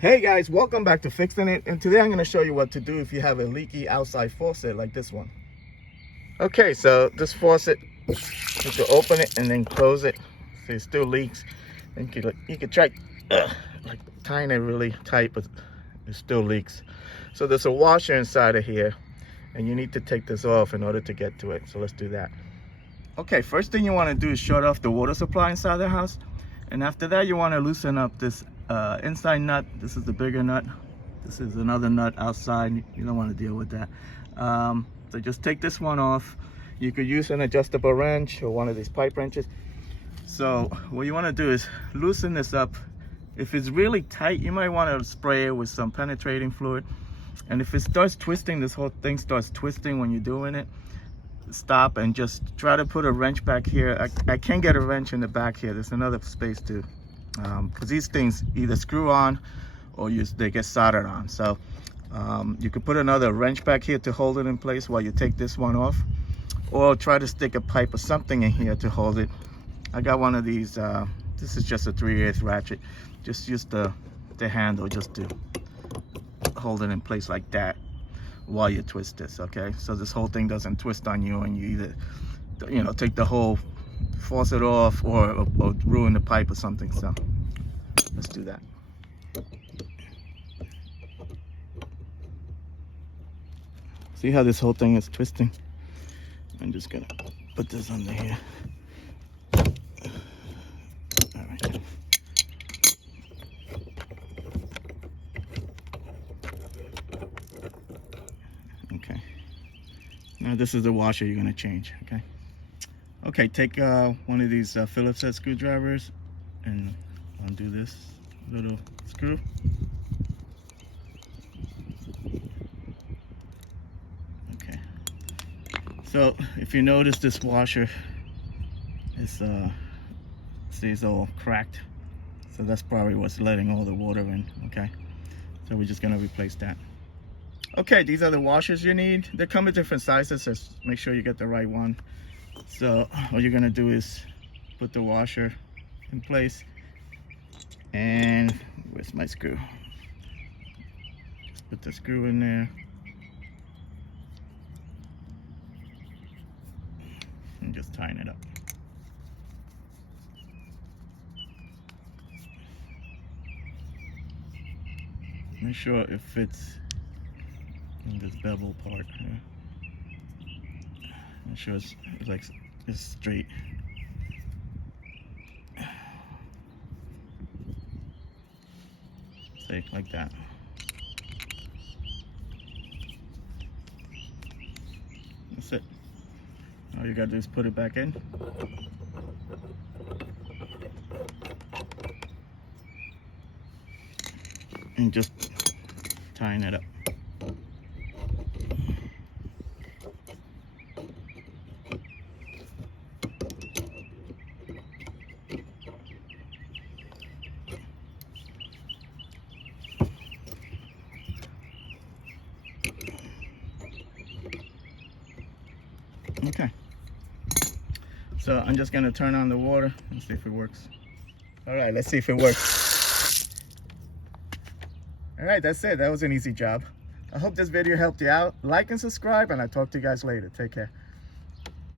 Hey guys, welcome back to Fixing It, and today I'm going to show you what to do if you have a leaky outside faucet like this one. Okay, so this faucet, you can open it and then close it so it still leaks. And you can try like tying it really tight, but it still leaks. So there's a washer inside of here, and you need to take this off in order to get to it. So let's do that. Okay, first thing you want to do is shut off the water supply inside the house, and after that you want to loosen up this inside nut. This is the bigger nut. This is another nut outside. You don't want to deal with that. So just take this one off. You could use an adjustable wrench or one of these pipe wrenches. So what you want to do is loosen this up. If it's really tight, you might want to spray it with some penetrating fluid. And if it starts twisting, this whole thing starts twisting when you're doing it, stop and just try to put a wrench back here. I can't get a wrench in the back here. There's another space too, because these things either screw on or they get soldered on. So you could put another wrench back here to hold it in place while you take this one off, or try to stick a pipe or something in here to hold it. I got one of these. This is just a 3/8 ratchet. Just use the handle just to hold it in place like that while you twist this. Okay, so this whole thing doesn't twist on you and you either take the whole faucet off or ruin the pipe or something. So let's do that. See how this whole thing is twisting? I'm just gonna put this under here. All right. Okay. Now this is the washer you're gonna change. Okay. Okay. Take one of these Phillips head screwdrivers and undo this little screw. Okay. So if you notice, this washer is stays all cracked. So that's probably what's letting all the water in. Okay. So we're just gonna replace that. Okay, these are the washers you need. They come in different sizes, so make sure you get the right one. So all you're gonna do is put the washer in place, and where's my screw? Just put the screw in there and just tighten it up. Make sure it fits in this bevel part here. Make sure it's straight. Say like that. That's it. All you gotta do is put it back in. And just tying it up. Okay, so I'm just gonna turn on the water and see if it works. All right, let's see if it works. All right, that's it. That was an easy job. I hope this video helped you out. Like and subscribe, and I'll talk to you guys later. Take care.